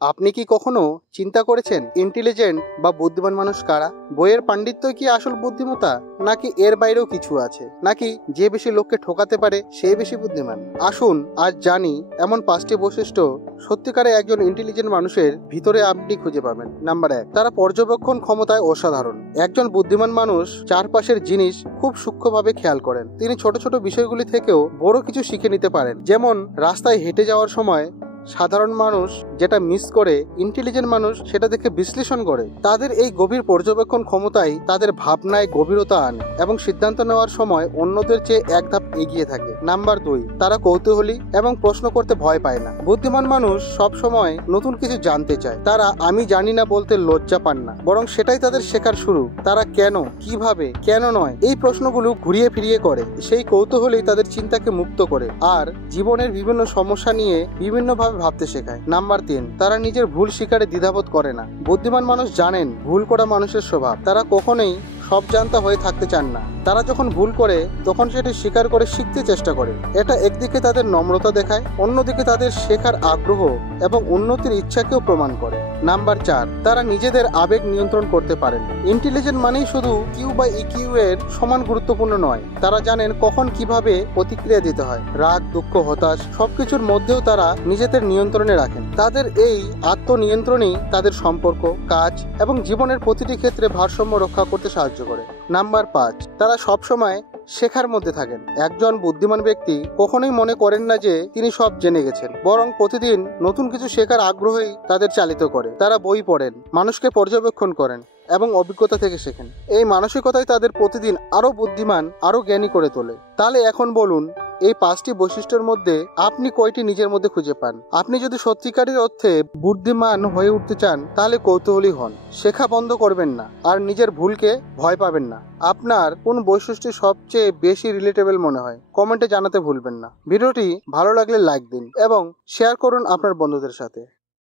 আপনি কি কখনো চিন্তা করেছেন ইন্টেলিজেন্ট বা বুদ্ধিমান মানুষ কারা? বইয়ের পাণ্ডিত্যই কি আসল বুদ্ধিমত্তা, নাকি এর বাইরেও কিছু আছে? নাকি যে বেশি লোককে ঠকাতে পারে সে বেশি বুদ্ধিমান? আসুন আজ জানি এমন 5টি বৈশিষ্ট্য সত্যিকারে একজন ইন্টেলিজেন্ট মানুষের ভিতরে আপনি খুঁজে পাবেন। নাম্বার 1, তারা পর্যবেক্ষণ ক্ষমতায় অসাধারণ। একজন বুদ্ধিমান মানুষ চারপাশের জিনিস খুব সূক্ষ্মভাবে খেয়াল করেন। তিনি ছোট ছোট বিষয়গুলি থেকেও বড় কিছু শিখে নিতে পারেন। যেমন রাস্তায় হেঁটে যাওয়ার সময় সাধারণ মানুষ যেটা মিস করে, ইন্টেলিজেন্ট মানুষ সেটা দেখে বিশ্লেষণ করে। তাদের এই গভীর পর্যবেক্ষণ ক্ষমতাই তাদের ভাবনায় গভীরতা আনে এবং সিদ্ধান্ত নেওয়ার সময় অন্যদের চেয়ে এক ধাপ এগিয়ে থাকে। নাম্বার 2, তারা কৌতূহলী এবং প্রশ্ন করতে ভয় পায় না। বুদ্ধিমান মানুষ সব সময় নতুন কিছু জানতে চায়। তারা আমি জানি না বলতে লজ্জা পান না, বরং সেটাই তাদের শেখার শুরু। তারা কেন, কিভাবে, কেন নয় এই প্রশ্নগুলো ঘুরিয়ে ফিরিয়ে করে। সেই কৌতূহলই তাদের চিন্তাকে মুক্ত করে আর জীবনের বিভিন্ন সমস্যা নিয়ে বিভিন্নভাবে ভাবতে শেখায়। নাম্বার 3, তারা নিজের ভুল স্বীকারে দ্বিধাবোধ করে না। বুদ্ধিমান মানুষ জানেন ভুল করা মানুষের স্বভাব। তারা কখনোই সব জানতা হয়ে থাকতে চান না। তারা যখন ভুল করে তখন সেটি স্বীকার করে শিখতে চেষ্টা করে। এটা একদিকে তাদের নম্রতা দেখায়, অন্যদিকে তাদের শেখার আগ্রহ এবং উন্নতির ইচ্ছাকেও প্রমাণ করে। নাম্বার 4, তারা নিজেদের আবেগ নিয়ন্ত্রণ করতে পারেন। ইন্টেলিজেন্ট মানেই শুধু কিউ বা ইকিউ এর সমান গুরুত্বপূর্ণ নয়। তারা জানেন কখন কিভাবে প্রতিক্রিয়া দিতে হয়। রাগ, দুঃখ, হতাশ সবকিছুর মধ্যেও তারা নিজেদের নিয়ন্ত্রণে রাখেন। তাদের এই আত্মনিয়ন্ত্রণই তাদের সম্পর্ক, কাজ এবং জীবনের প্রতিটি ক্ষেত্রে ভারসাম্য রক্ষা করতে সাহায্য করে। নাম্বার 5, তারা সবসময় শেখার মধ্যে থাকেন। একজন বুদ্ধিমান ব্যক্তি কখনোই মনে করেন না যে তিনি সব জেনে গেছেন, বরং প্রতিদিন নতুন কিছু শেখার আগ্রহই তাদের চালিত করে। তারা বই পড়েন, মানুষকে পর্যবেক্ষণ করেন এবং অভিজ্ঞতা থেকে শেখেন। এই মানসিকতাই তাদের প্রতিদিন আরো বুদ্ধিমান, আরো জ্ঞানী করে তোলে। তাহলে এখন বলুন, এই 5টি বৈশিষ্ট্যের মধ্যে আপনি কয়টি নিজের মধ্যে খুঁজে পান? আপনি যদি সত্যিকারের অর্থে বুদ্ধিমান হয়ে উঠতে চান তাহলে কৌতূহলী হন, শেখা বন্ধ করবেন না আর নিজের ভুলকে ভয় পাবেন না। আপনার কোন বৈশিষ্ট্য সবচেয়ে বেশি রিলেটেবল মনে হয় কমেন্টে জানাতে ভুলবেন না। ভিডিওটি ভালো লাগলে লাইক দিন এবং শেয়ার করুন আপনার বন্ধুদের সাথে।